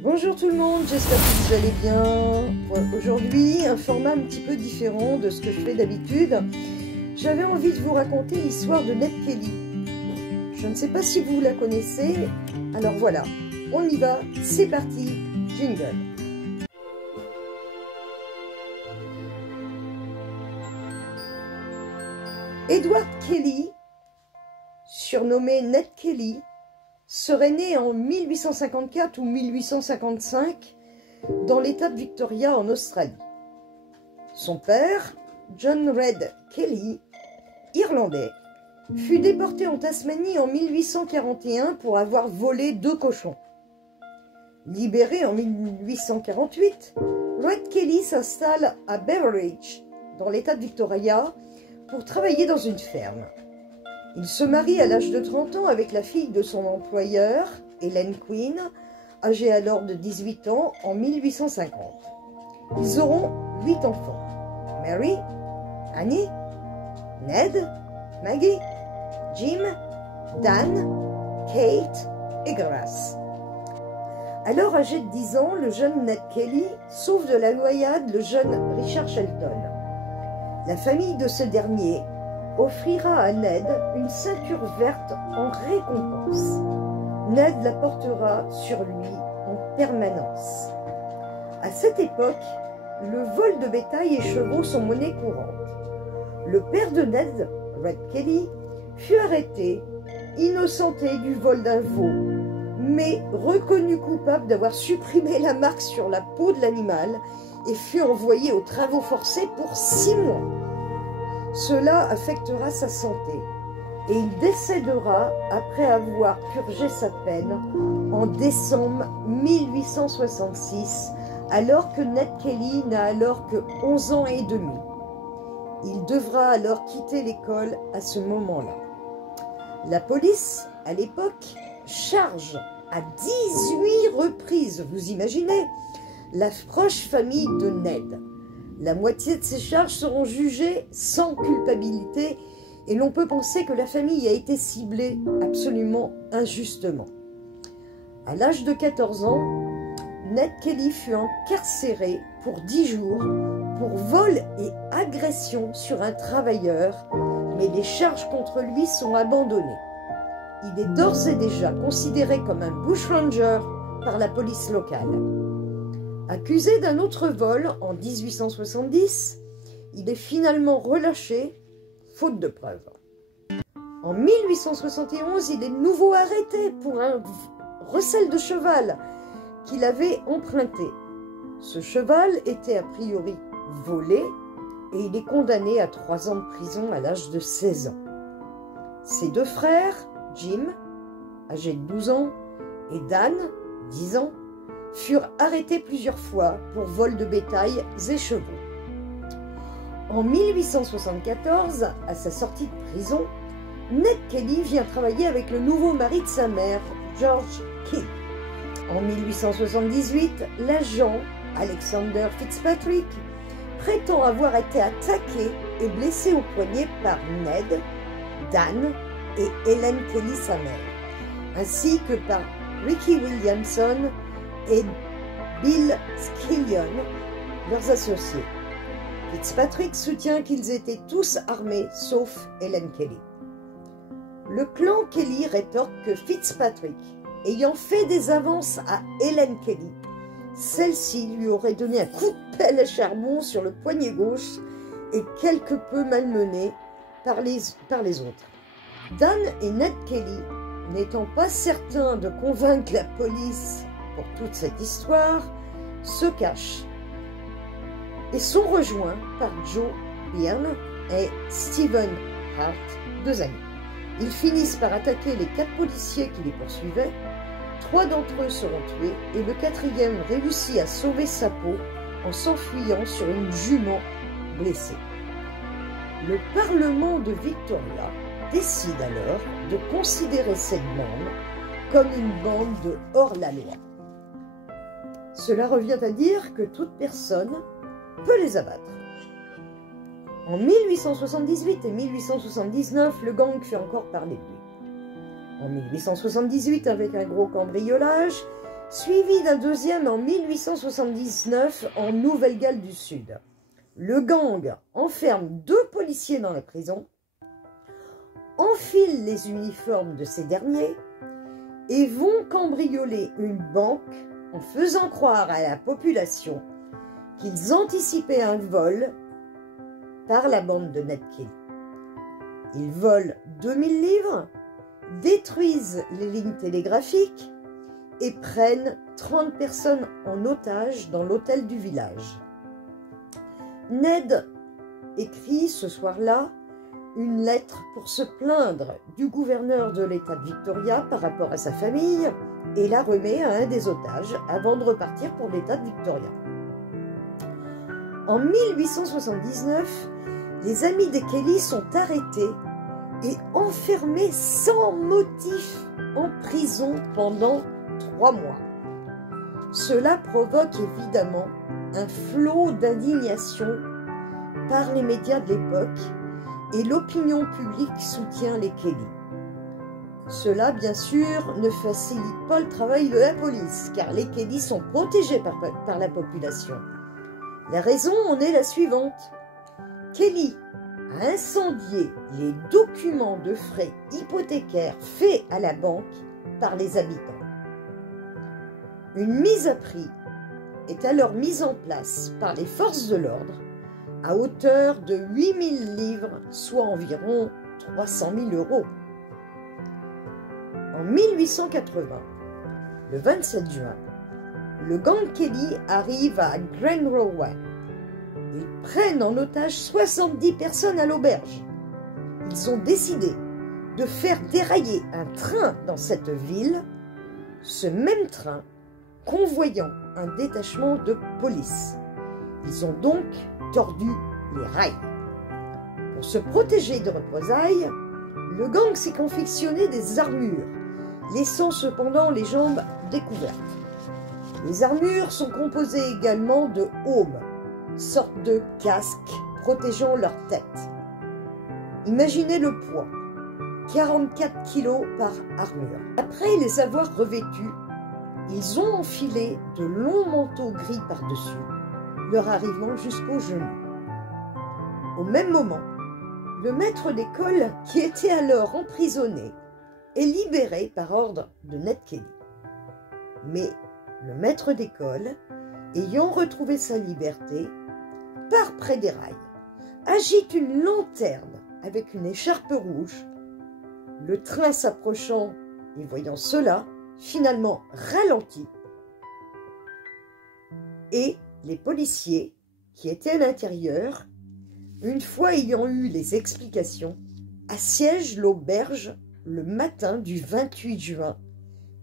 Bonjour tout le monde, j'espère que vous allez bien. Aujourd'hui, un format un petit peu différent de ce que je fais d'habitude. J'avais envie de vous raconter l'histoire de Ned Kelly. Je ne sais pas si vous la connaissez, alors voilà, on y va, c'est parti, jingle. Edward Kelly, surnommé Ned Kelly, serait né en 1854 ou 1855 dans l'État de Victoria en Australie. Son père, John Red Kelly, irlandais, fut déporté en Tasmanie en 1841 pour avoir volé 2 cochons. Libéré en 1848, Red Kelly s'installe à Beveridge, dans l'État de Victoria, pour travailler dans une ferme. Il se marie à l'âge de 30 ans avec la fille de son employeur, Helen Quinn, âgée alors de 18 ans en 1850. Ils auront 8 enfants: Mary, Annie, Ned, Maggie, Jim, Dan, Kate et Grace. Alors âgé de 10 ans, le jeune Ned Kelly sauve de la noyade le jeune Richard Shelton. La famille de ce dernier offrira à Ned une ceinture verte en récompense. Ned la portera sur lui en permanence. À cette époque, le vol de bétail et chevaux sont monnaie courante. Le père de Ned, Red Kelly, fut arrêté, innocenté du vol d'un veau, mais reconnu coupable d'avoir supprimé la marque sur la peau de l'animal et fut envoyé aux travaux forcés pour 6 mois. Cela affectera sa santé et il décédera après avoir purgé sa peine en décembre 1866, alors que Ned Kelly n'a alors que 11 ans et demi. Il devra alors quitter l'école à ce moment-là. La police, à l'époque, charge à 18 reprises, vous imaginez, la proche famille de Ned. La moitié de ces charges seront jugées sans culpabilité et l'on peut penser que la famille a été ciblée absolument injustement. À l'âge de 14 ans, Ned Kelly fut incarcéré pour 10 jours pour vol et agression sur un travailleur, mais les charges contre lui sont abandonnées. Il est d'ores et déjà considéré comme un bushranger par la police locale. Accusé d'un autre vol en 1870, il est finalement relâché, faute de preuves. En 1871, il est de nouveau arrêté pour un recel de cheval qu'il avait emprunté. Ce cheval était a priori volé et il est condamné à 3 ans de prison à l'âge de 16 ans. Ses 2 frères, Jim, âgé de 12 ans, et Dan, 10 ans, furent arrêtés plusieurs fois pour vol de bétail et chevaux. En 1874, à sa sortie de prison, Ned Kelly vient travailler avec le nouveau mari de sa mère, George Key. En 1878, l'agent Alexander Fitzpatrick prétend avoir été attaqué et blessé au poignet par Ned, Dan et Helen Kelly, sa mère, ainsi que par Ricky Williamson et Bill Skillion, leurs associés. Fitzpatrick soutient qu'ils étaient tous armés, sauf Helen Kelly. Le clan Kelly rétorque que Fitzpatrick, ayant fait des avances à Helen Kelly, celle-ci lui aurait donné un coup de pelle à charbon sur le poignet gauche et quelque peu malmené par les autres. Dan et Ned Kelly, n'étant pas certains de convaincre la police pour toute cette histoire, se cachent et sont rejoints par Joe Byrne et Stephen Hart, 2 amis. Ils finissent par attaquer les 4 policiers qui les poursuivaient. 3 d'entre eux seront tués et le 4e réussit à sauver sa peau en s'enfuyant sur une jument blessée. Le Parlement de Victoria décide alors de considérer cette bande comme une bande de hors-la-loi. Cela revient à dire que toute personne peut les abattre. En 1878 et 1879, le gang fait encore parler de lui. En 1878, avec un gros cambriolage, suivi d'un deuxième en 1879 en Nouvelle-Galles du Sud. Le gang enferme 2 policiers dans la prison, enfile les uniformes de ces derniers et vont cambrioler une banque en faisant croire à la population qu'ils anticipaient un vol par la bande de Ned Kelly. Ils volent 2000 livres, détruisent les lignes télégraphiques et prennent 30 personnes en otage dans l'hôtel du village. Ned écrit ce soir-là une lettre pour se plaindre du gouverneur de l'État de Victoria par rapport à sa famille et la remet à un des otages avant de repartir pour l'État de Victoria. En 1879, les amis des Kelly sont arrêtés et enfermés sans motif en prison pendant 3 mois. Cela provoque évidemment un flot d'indignation par les médias de l'époque et l'opinion publique soutient les Kelly. Cela, bien sûr, ne facilite pas le travail de la police, car les Kelly sont protégés par la population. La raison en est la suivante. Kelly a incendié les documents de frais hypothécaires faits à la banque par les habitants. Une mise à prix est alors mise en place par les forces de l'ordre à hauteur de 8000 livres, soit environ 300 000 €. En 1880, le 27 juin, le gang Kelly arrive à Glenrowan. Ils prennent en otage 70 personnes à l'auberge. Ils ont décidé de faire dérailler un train dans cette ville, ce même train convoyant un détachement de police. Ils ont donc tordu les rails. Pour se protéger de représailles, le gang s'est confectionné des armures, laissant cependant les jambes découvertes. Les armures sont composées également de aumes, sorte de casques protégeant leur tête. Imaginez le poids, 44 kg par armure. Après les avoir revêtus, ils ont enfilé de longs manteaux gris par-dessus, leur arrivant jusqu'aux genoux. Au même moment, le maître d'école, qui était alors emprisonné, est libéré par ordre de Ned Kelly. Mais le maître d'école, ayant retrouvé sa liberté, part près des rails, agite une lanterne avec une écharpe rouge. Le train s'approchant et voyant cela, finalement ralentit. Et les policiers qui étaient à l'intérieur, une fois ayant eu les explications, assiègent l'auberge le matin du 28 juin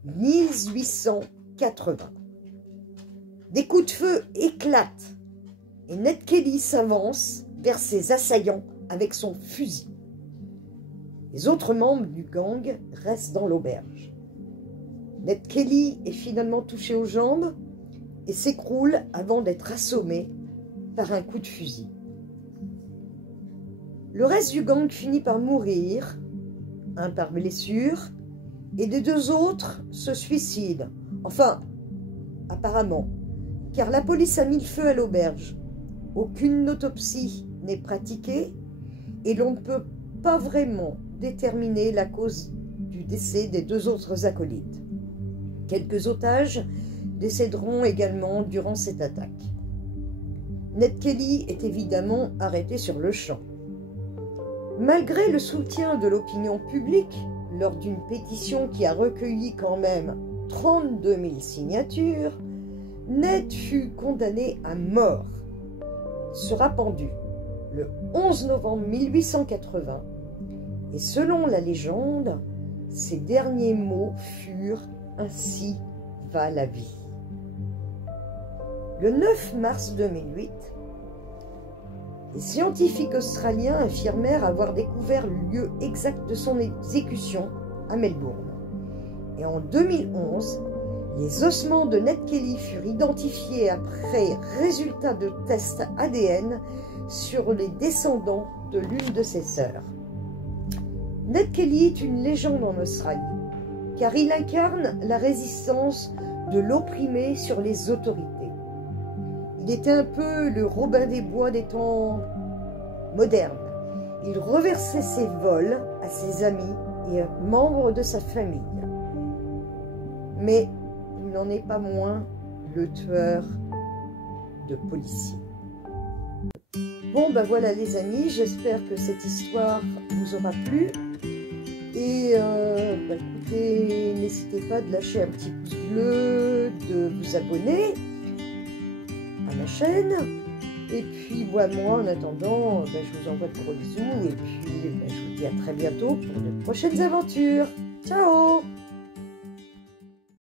1880. Des coups de feu éclatent et Ned Kelly s'avance vers ses assaillants avec son fusil. Les autres membres du gang restent dans l'auberge. Ned Kelly est finalement touché aux jambes et s'écroule avant d'être assommé par un coup de fusil. Le reste du gang finit par mourir, un par blessure, et les 2 autres se suicident. Enfin, apparemment, car la police a mis le feu à l'auberge. Aucune autopsie n'est pratiquée et l'on ne peut pas vraiment déterminer la cause du décès des 2 autres acolytes. Quelques otages décéderont également durant cette attaque. Ned Kelly est évidemment arrêté sur le champ. Malgré le soutien de l'opinion publique, lors d'une pétition qui a recueilli quand même 32 000 signatures, Ned fut condamné à mort. Il sera pendu le 11 novembre 1880 et selon la légende, ses derniers mots furent « Ainsi va la vie ». Le 9 mars 2008, les scientifiques australiens affirmèrent avoir découvert le lieu exact de son exécution à Melbourne. Et en 2011, les ossements de Ned Kelly furent identifiés après résultat de tests ADN sur les descendants de l'une de ses sœurs. Ned Kelly est une légende en Australie, car il incarne la résistance de l'opprimer sur les autorités. Il était un peu le Robin des Bois des temps modernes. Il reversait ses vols à ses amis et à membres de sa famille. Mais il n'en est pas moins le tueur de policiers. Bon, ben voilà les amis, j'espère que cette histoire vous aura plu. Et écoutez, n'hésitez pas de lâcher un petit pouce bleu, de vous abonner à ma chaîne. Et puis moi en attendant, je vous envoie de gros bisous. Et puis je vous dis à très bientôt pour de prochaines aventures. Ciao!